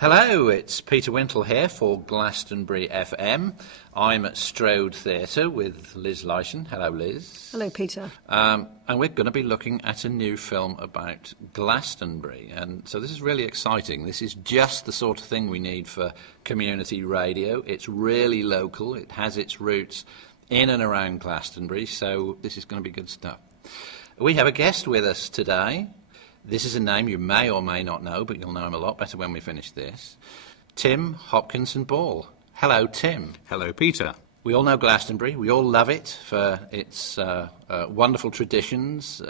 Hello, it's Peter Wintle here for Glastonbury FM. I'm at Strode Theatre with Liz Leyshon. Hello, Liz. Hello, Peter. And we're going to be looking at a new film about Glastonbury. And so this is really exciting. This is just the sort of thing we need for community radio. It's really local. It has its roots in and around Glastonbury. So this is going to be good stuff. We have a guest with us today. This is a name you may or may not know, but you'll know him a lot better when we finish this. Tim Hopkinson Ball. Hello, Tim. Hello, Peter. We all know Glastonbury. We all love it for its wonderful traditions,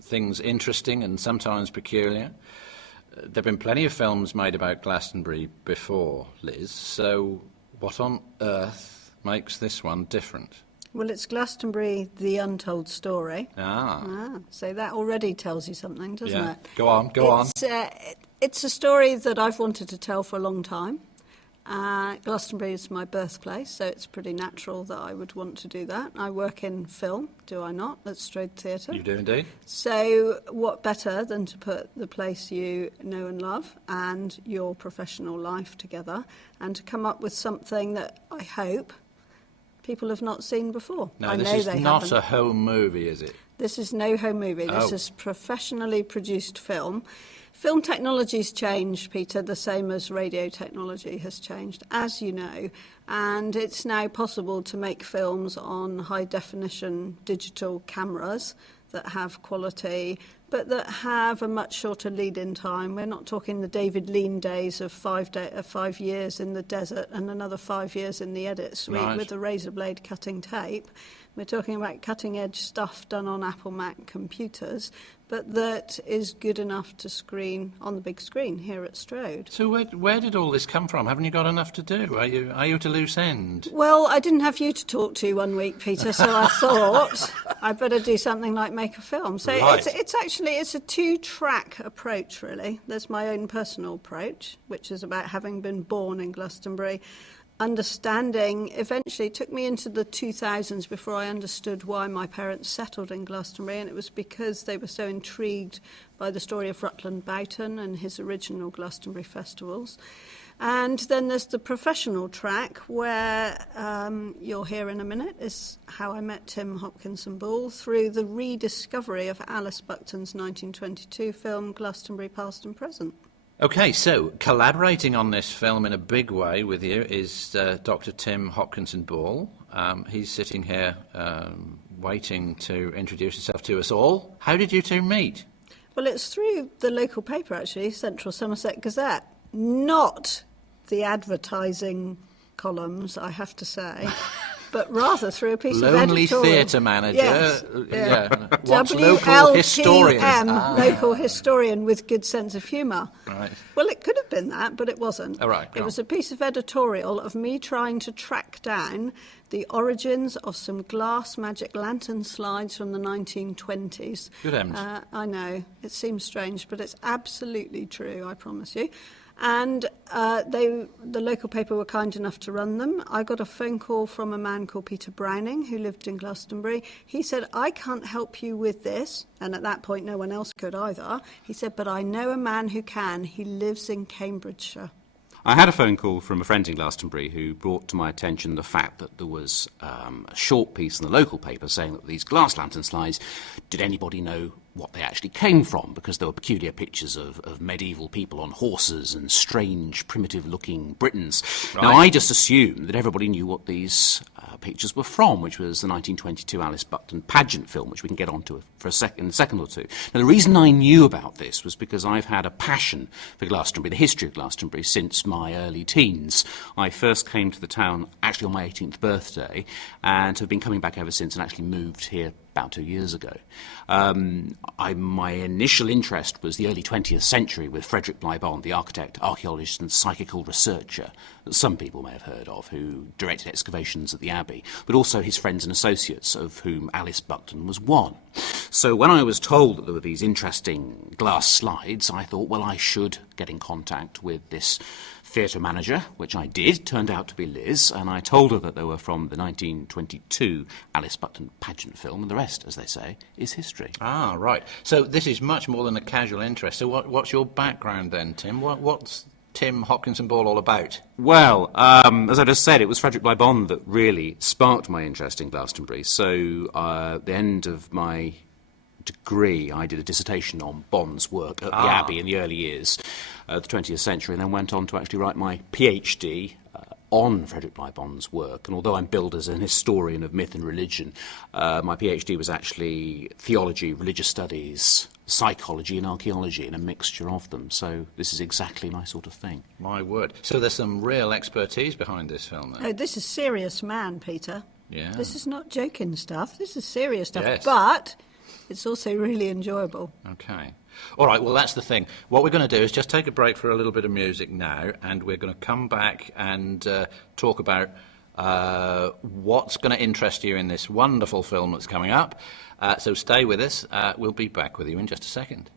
things interesting and sometimes peculiar. There have been plenty of films made about Glastonbury before, Liz, so what on earth makes this one different? Well, it's Glastonbury, the Untold Story. So that already tells you something, doesn't it? Go on. It's a story that I've wanted to tell for a long time. Glastonbury is my birthplace, so it's pretty natural that I would want to do that. I work in film, do I not, at Strode Theatre. You do indeed. So what better than to put the place you know and love and your professional life together and to come up with something that I hope people have not seen before. No, this is not a home movie, is it? This is no home movie. This is professionally produced film. Film technology's changed, Peter, the same as radio technology has changed, as you know. And it's now possible to make films on high-definition digital cameras that have quality, but that have a much shorter lead-in time. We're not talking the David Lean days of 5 years in the desert and another 5 years in the edit suite with a razor blade cutting tape. We're talking about cutting-edge stuff done on Apple Mac computers, but that is good enough to screen on the big screen here at Strode. So where did all this come from? Haven't you got enough to do? Are you at a loose end? Well, I didn't have you to talk to 1 week, Peter, so I thought I'd better do something like make a film. So right. it's a two-track approach, really. There's my own personal approach, which is about having been born in Glastonbury. Understanding eventually took me into the 2000s before I understood why my parents settled in Glastonbury, and it was because they were so intrigued by the story of Rutland Boughton and his original Glastonbury festivals. And then there's the professional track where you'll hear in a minute is how I met Tim Hopkinson Ball through the rediscovery of Alice Buckton's 1922 film Glastonbury Past and Present. OK, so collaborating on this film in a big way with you is Dr. Tim Hopkinson Ball. He's sitting here waiting to introduce himself to us all. How did you two meet? Well, it's through the local paper, actually, Central Somerset Gazette. Not the advertising columns, I have to say, but rather through a piece of editorial. Lonely theatre manager. Yes. What's local historian? Local historian with good sense of humour. Right. Well, it could have been that, but it wasn't. Oh, right, it was a piece of editorial of me trying to track down the origins of some glass magic lantern slides from the 1920s. Good heavens. I know, it seems strange, but it's absolutely true, I promise you. And the local paper were kind enough to run them. I got a phone call from a man called Peter Browning, who lived in Glastonbury. He said, I can't help you with this. And at that point, no one else could either. He said, but I know a man who can. He lives in Cambridgeshire. I had a phone call from a friend in Glastonbury who brought to my attention the fact that there was a short piece in the local paper saying that these glass lantern slides, did anybody know what they actually came from? Because there were peculiar pictures of medieval people on horses and strange, primitive-looking Britons. Right. Now, I just assumed that everybody knew what these pictures were from, which was the 1922 Alice Buckton pageant film, which we can get onto in a second or two. Now, the reason I knew about this was because I've had a passion for Glastonbury, the history of Glastonbury, since my early teens. I first came to the town actually on my 18th birthday and have been coming back ever since and actually moved here about 2 years ago. My initial interest was the early 20th century with Frederick Bligh-Bond, the architect, archaeologist and psychical researcher that some people may have heard of, who directed excavations at the Abbey, but also his friends and associates, of whom Alice Buckton was one. So when I was told that there were these interesting glass slides, I thought, well, I should get in contact with this theatre manager, which I did, turned out to be Liz, and I told her that they were from the 1922 Alice Buckton pageant film, and the rest, as they say, is history. Ah, right. So this is much more than a casual interest. So what's your background then, Tim? What's Tim Hopkinson Ball all about? Well, as I just said, it was Frederick Bligh Bond that really sparked my interest in Glastonbury. So at the end of my degree, I did a dissertation on Bond's work at the Abbey in the early years of the 20th century, and then went on to actually write my PhD on Frederick Bligh Bond's work. And although I'm billed as an historian of myth and religion, my PhD was actually theology, religious studies, psychology and archaeology, and a mixture of them. So this is exactly my sort of thing. My word. So there's some real expertise behind this film then? Oh, this is serious man, Peter. Yeah. This is not joking stuff. This is serious stuff. Yes. But it's also really enjoyable. Okay. All right, well, that's the thing. What we're going to do is just take a break for a little bit of music now, and we're going to come back and talk about what's going to interest you in this wonderful film that's coming up. So stay with us. We'll be back with you in just a second.